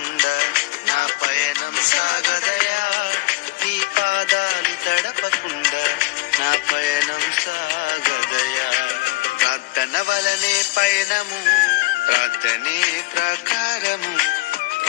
తడపకుండా నా పయనం సాగదయా, నీ పాదాలు తడపకుండా నా పయనం సాగదయా. ప్రార్థన వలనే పయనము, ప్రార్థనే ప్రకారము,